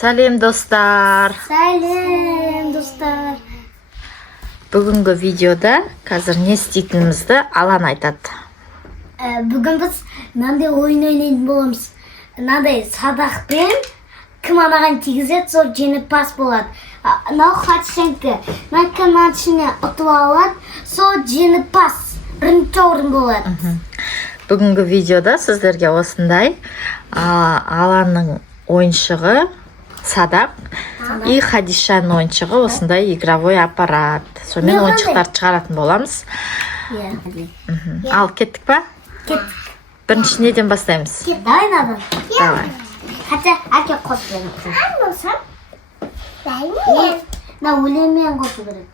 Сәлем достар. Сәлем достар. Бүгінгі видеода қазір не істейтінімізді Алан айтады. Бүгін біз мынандай ойын ойнайтын боламыз. Мынандай садақпен кім анаған тигізеді, сол жеңімпаз болады. Мынау хатшенкі. Кім ішіне ұтып алады, сол жеңімпаз. Бірінші орын болады. Бүгінгі видеода сіздерге осындай Аланның ойыншығы Садақ и Хадишаның ойыншығы осындай игровой аппарат. Сонымен ойыншықтарды шығаратын боламыз. Ал кеттік па? Кеттік. Бірінші неден бастаймыз? Давай надо. Давай. Хотя әке қосып беремін. Болсам? Да, өлемен қосу керек.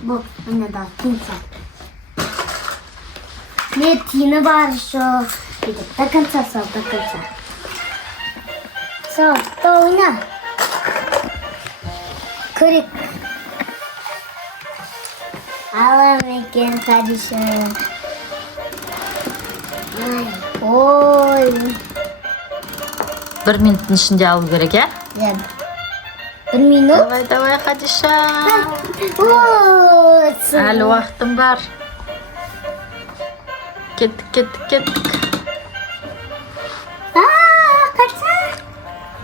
Бұл, міне да, тынса. Не, тині бар еще. До конца сал, до конца. Сал, что ойна? Көрек. Алам екен Хадиша. Ой. 1 минуттың ішінде алу керек, ә? Я. 1 минут. Давай, Хадиша. Ой. Әлі уақытым бар. Кеттік. Қанша?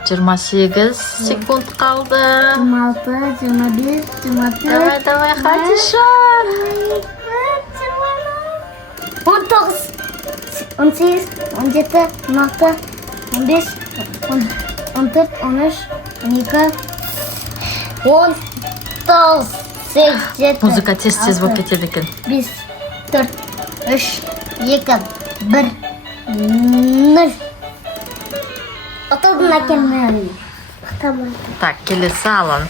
28 секунд қалды. 26, 25, 24. Давай, Хадиша. 19, 18, 17, 16, 15, 14, 13, 12, 19, 8, Музыка тез болып кетеді екен. 5, 4, 3, 2, 1, 0. Отылдың әкеммен. Так, келесі Алан.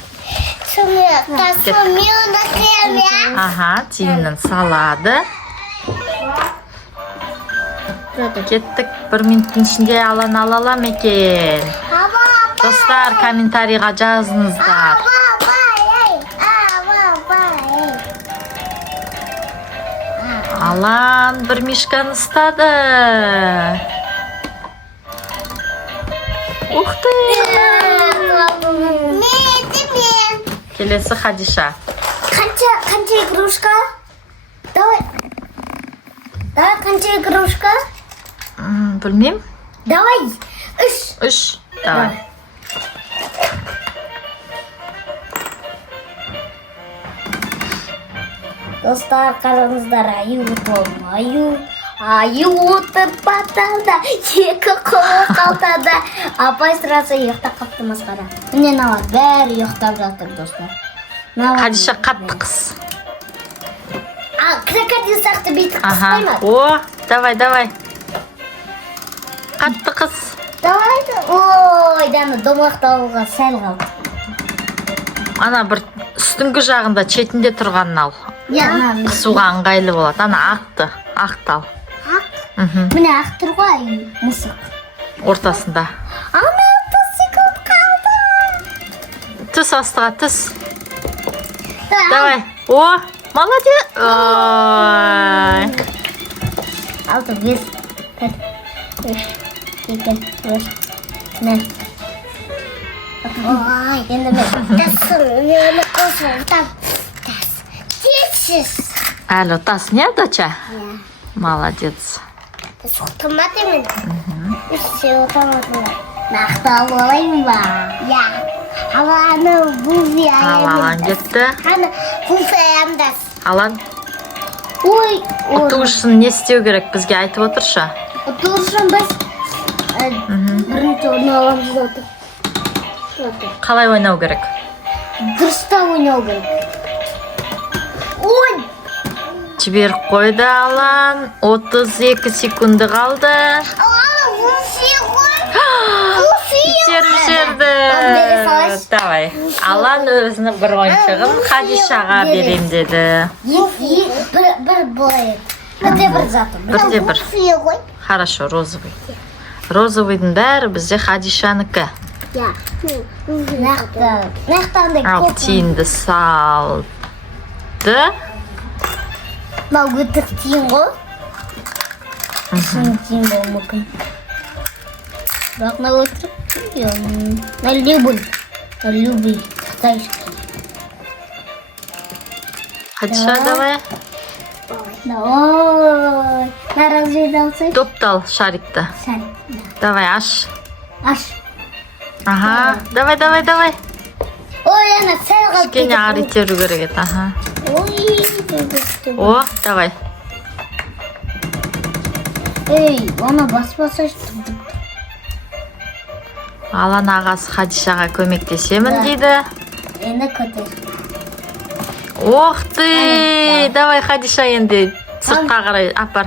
Аха, тиынын салады. Кеттік, 1 минуттың ішінде Алан алалам екен. Достар, комментарийға жазыңыздар. Алан бір мишканы ұстады. Ух ты! Келесі Хадиша. Қанша игрушка? Давай, қанша игрушка? Білмейм. Давай, 3. Давай. Достар, қараңыздар, аю болмаю. Аю отыр баталда, екі қолы қалтада. Апай сұраса ұйықтап қапты масқара. Міне науат, бәрі ұйықтап жатыр, достар. Хадиша қатты қыз. Крокодил сақты бүйтіп қыстай ма? О, давай. Қатты қыз. Давай. Ой, дәмі домақтауға сәл қалды. Ана бір үстіңгі жағында четінде тұрғанын ал. Қысуға ыңғайлы болады. Ана ақтал. Міне ақ тұр ғой, мысық. Ортасында. Ана 30 секунд қалды. Түс астыға, түс. Давай. О, молодец. Ой. 6, 5, 4, 3, 2, 1, 4. Ой, енді мен қосылдам. Тесіз. Әлі ұтасың, не, доча? Молодец. Ұтамадымын. Үссе ұтамадым. Нақтал болайын ба? Я. Аланы бұлvi Алан кетті. Бұлvi аямдас. Алан, Ой. ұту үшін не істеу керек? Бізге айтып отыршы. Ұту үшін біз бірінші орын аламыз отыр. Қалай ойнау керек? Дұрыста ойнау керек. Ой! Жіберіп қойды Алан. 32 секунды қалды. Итеріп жерді. Давай. Алан өзінің бір ойыншығын Хадишаға берем деді. Бір былай. Бірде бір заты. Бірде бір. Хорошо, розовый. Розовыйдың бәрі бізде Хадишаныкі. Нақтандай Ал көп. тиынды салды. Мынау өтік тиын ғой. Шын тиын болу мүмкін. Бірақ на остров на любой китайский. Хадиша, давай. Давай. На разведался. Топтал шарикті. Шарик. Давай, аш. Аш. Ага, давай. Ой, ана сәл қалып Кішкене ары итеру керек еді, ага. Ой, О, давай. ей, оны баспаса Алан ағасы Хадишаға көмектесемін дейді. енді көтер. Ох ты! Давай, Хадиша, енді сыртқа қарай апар.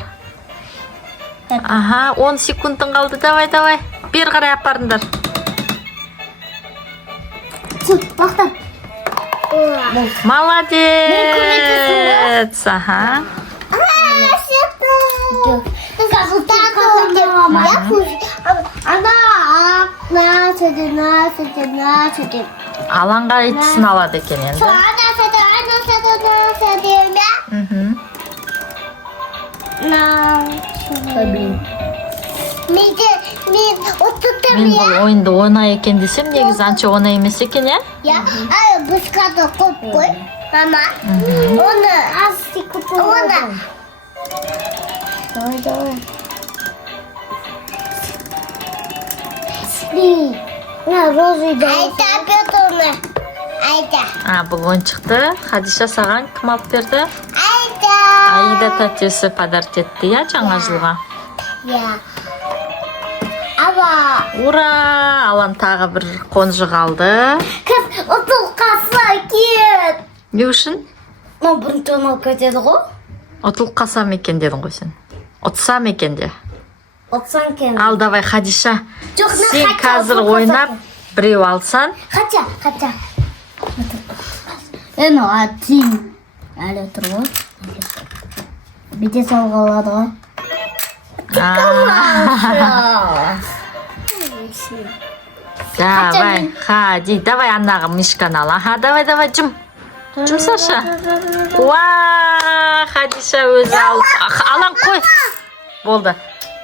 Ага, 10 секундың қалды. Давай. Бер қарай апарыңдар. Тоқтат. Молодец! Ага. Аланға итісін алады екен енді. Мгм. Мен бұл ойынды оңай екен десем, негізі анша оңай емес екен, е? Бушкада көп қой, мама. Оны аз секунд оны. Давай. Спи. На розыды. Айта бетоны. Айта. Бұл ойыншықты Хадиша саған кім алып берді? Айта. Аида тәтесі подарок етті, я, жаңа жылға. Я. Ава. Ура! Алан тағы бір қонжық алды. Кыз, ұтылқасы кет. Не үшін? Мен бұрын тонал көтеді ғой. Ұтылып қалсам екен дедің ғой сен. Ұтсам екен де. Отсан кен. Ал давай, Хадиша. Жоқ, Сен қазір ойнап, біреу алсан. Хача. Eno, тим. Әлі тұр ғой. Бете салға алады ғой. Давай, Хади. Давай аннаға мишканы ал. Аха, давай, жұм. Жұмсашы. Уа, Хадиша өзі алып. Алан қой. Болды.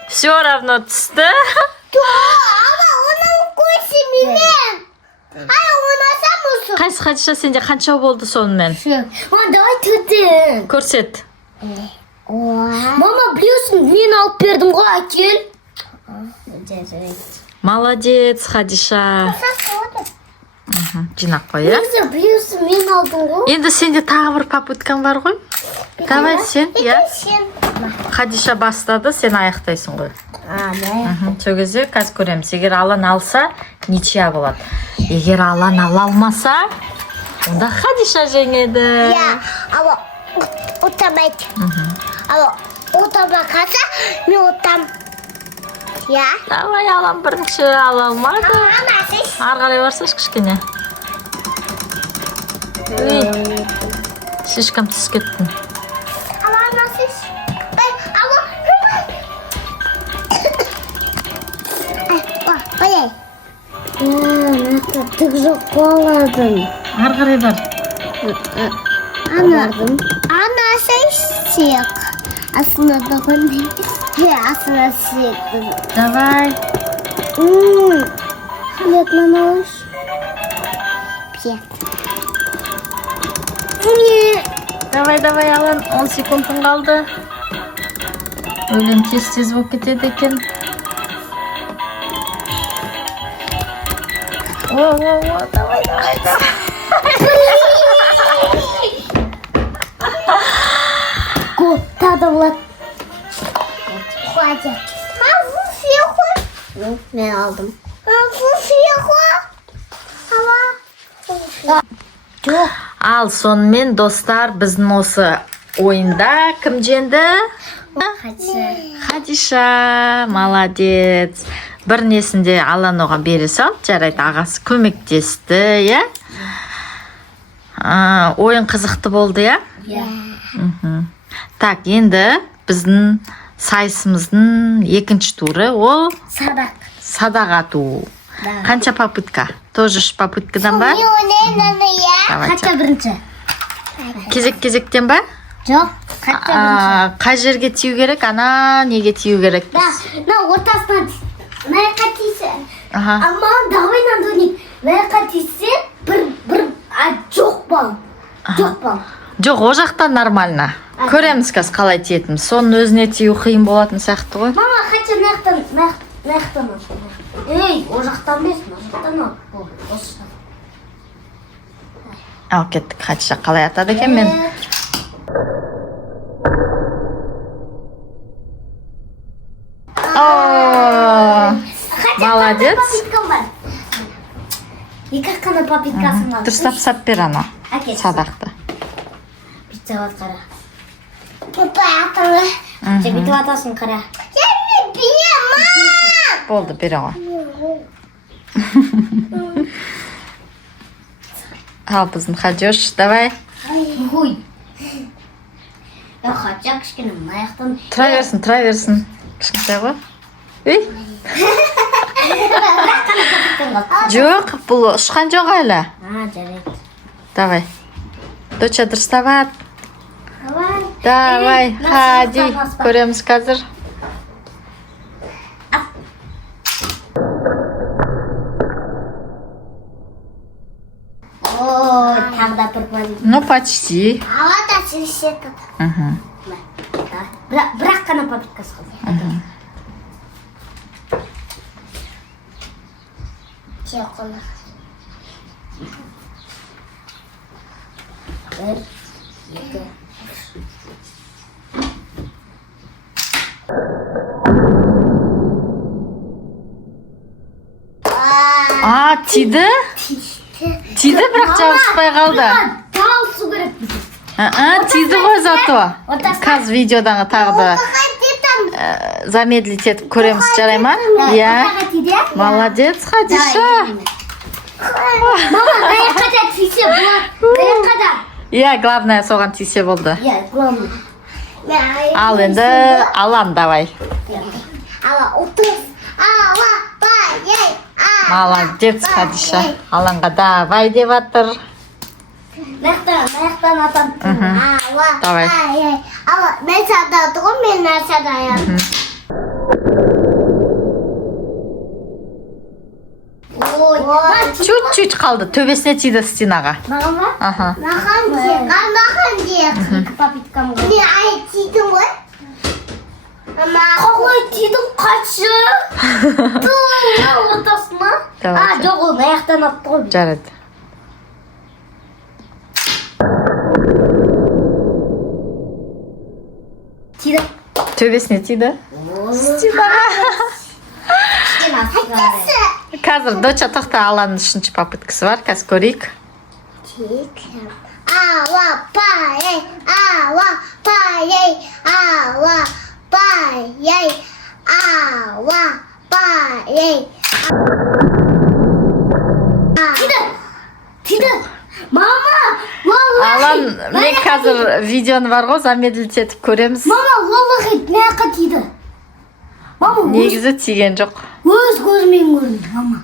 Все равно түсті. Ама, оның көсі менен. Ойнасам ұсы. Қайсы, Хадиша, сенде қанша болды сонымен? Давай түтін. Көрсет. Мама, білесің, мен алып бердім ғой, әкел. Молодец, Хадиша. Жинақ қой, е? Білесің, мен алдым ғой. Енді сенде тағы бір попыткан бар ғой? Давай сен, я. Хадиша бастады, сен аяқтайсың ғой. Сол кезде қазір көреміз. Егер Алан алса, ничия болады. Егер Алан ала алмаса, онда Хадиша жеңеді. Ала, ұтамайды. Ала, ұтама қалса, мен ұтам. Давай, Алан бірінші ала алмады. Арғарай барсаш кішкене. Слишком түс кеттің. Түк жоқ қоладым. Арғарай бар. Ана сек. Асына доғынды. Асына сектім. Давай. Халет мамалаш. Пет. Давай, Алан. 10 секундың қалды. Өлен тез болып кетеді екен. Давай. Таdı Влад. Хватит. Мен алдым. Ал сонымен достар, біздің осы ойында кім жеңді? Хадиша, молодец. Бір несінде Алан оған бере сал, жарайды, ағасы көмектесті, я? Ойын қызықты болды, я? Так, енді біздің сайысымыздың екінші туры, ол садақ ату. Қанша попытка? Тоже попыткадан ба? Қанша бірінші? Кезек-кезектен ба? Жоқ, қанша бірінші? Қай жерге тию керек, ана неге тию керек? На ортасынан. Мына қатейсі. Ama davayla döneyim. Ve katisi bir çok bal. Çok bal. Жоқ, о жақта нормально. Көреміз қазір қалай тиетініміз. Соның өзіне тию қиын болатын сияқты ғой. Мама, хотя нақтан. Ей, о жақтан емес, о жақтан ал. Осы жақтан. Ал кеттік, Хадиша қалай атады екен мен. Молодец. Екі қана папиткасын алды. Дұрыстап сап бер ана. Садақты. Бүйтіп атқара. Бүйтіп атасын қара. Болды, бере ғой. Ал біздің Хадиш, давай. Ой. Хадиша кішкене маяқтан. Тұра берсін. Кішкентай ғой. Үй. Жоқ, бұл ұшқан жоқ әлі. Жарайды. Давай. Доча, дұрыстап. Давай, Хади. Көреміз қазір. О, тағда бір бөлім. Ну, почти. Алада сілсетіп. Бірақ қана папиткасы қалды. Телефон. Bir, iki. Тиді? Тиді, бірақ жабыспай қалды. Тал су керек бізде. Тиді ғой зато. Қазір видеодағы тағы да замедлить етіп көреміз, жарай ма? Иә. Молодец, Хадиша. Мама, қайда тисе болады. Қайда? Иә, главное соған тисе болды. Иә, главное. Ал енді алам, давай. Ала, отырыз. Ала, бай, Молодец, Хадиша. Аланға давай деп атыр. Маяқтан атам. Давай. Ала, мен сада тұғым, мен нәрсада аям. Чуть-чуть қалды, төбесіне тиді стенаға. Маған ба? Маған дек. Екі папиткам ғой. Мен ай тидің ғой. Қалай тидің қачы? Тұл, ортасына. Жоқ, ол маяқтан атты ғой. Жарайды. Тиді. Төбесіне тиді. Стенаға. Қазір доча тоқта аланың үшінші попыткасы бар. Қазір көрейік. Ала, пай, ала, пай, ала, пай, ала, пай. Тиді. Мама, Алан, мен қазір видеоны бар ғой, замедлить етіп көреміз. Мама, лолығы маяққа тиді. Негізі тиген жоқ. Өз көзімен көрдім, мама.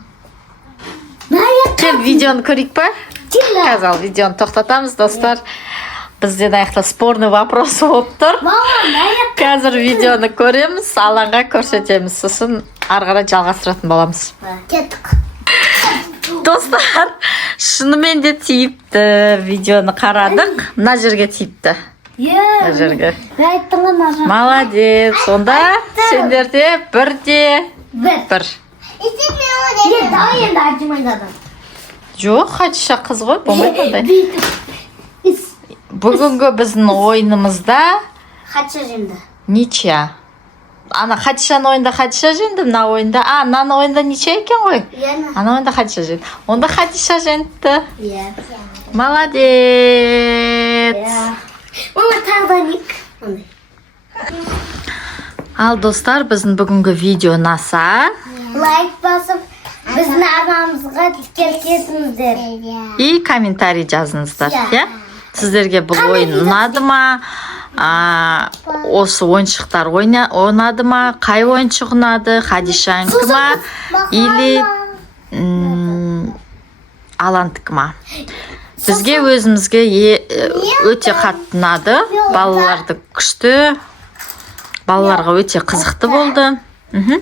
Кел, видеоны көрейік па? Қазір ал видеоны тоқтатамыз, достар. Бізден аяқта спорный вопрос болып тұр. Қазір видеоны көреміз, Аланға көрсетеміз. Сосын арғара жалғастыратын боламыз. Кеттік. Достар, шынымен де тиіпті. Видеоны қарадық. Мына жерге тиіпті. Мына жерге. Молодец. Сонда сендерде бірде бір. Давай енді ажымайдадым. Жоқ, Хадиша қыз ғой, болмайды. Бүгінгі біздің ойынымызда Хадиша жеңді. ничья. Ана Хадишаның ойында Хадиша жеңді, мына ойында. Мынаның ойында ничья екен ғой. Ана ойында Хадиша жеңді. Онда Хадиша жеңді. Молодец. Мама, тағданик. Ал достар, біздің бүгінгі видео ұнаса, лайк басып, біздің арнамызға тіркеліп кетіңіздер. И комментарий жазыңыздар. Сіздерге бұл ойын ұнады ма? Осы ойыншықтар ұнады ма? Қай ойыншық ұнады? Хадишанікі ма? Или Аландікі ма? Бізге өзімізге өте қатты ұнады. Балаларды күшті. Балаларға өте қызықты болды.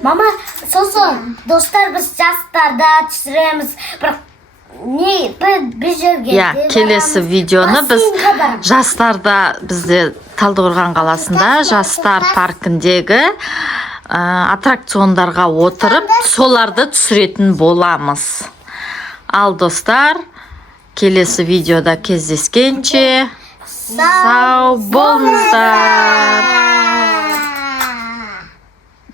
Мама, сосын достар біз жастарда түсіреміз. Бірақ бір жерге келесі видеоны біз жастарда бізде Талдықорған қаласында жастар паркіндегі аттракциондарға отырып соларды түсіретін боламыз. Ал достар, келесі видеода кездескенше сау болыңыздар.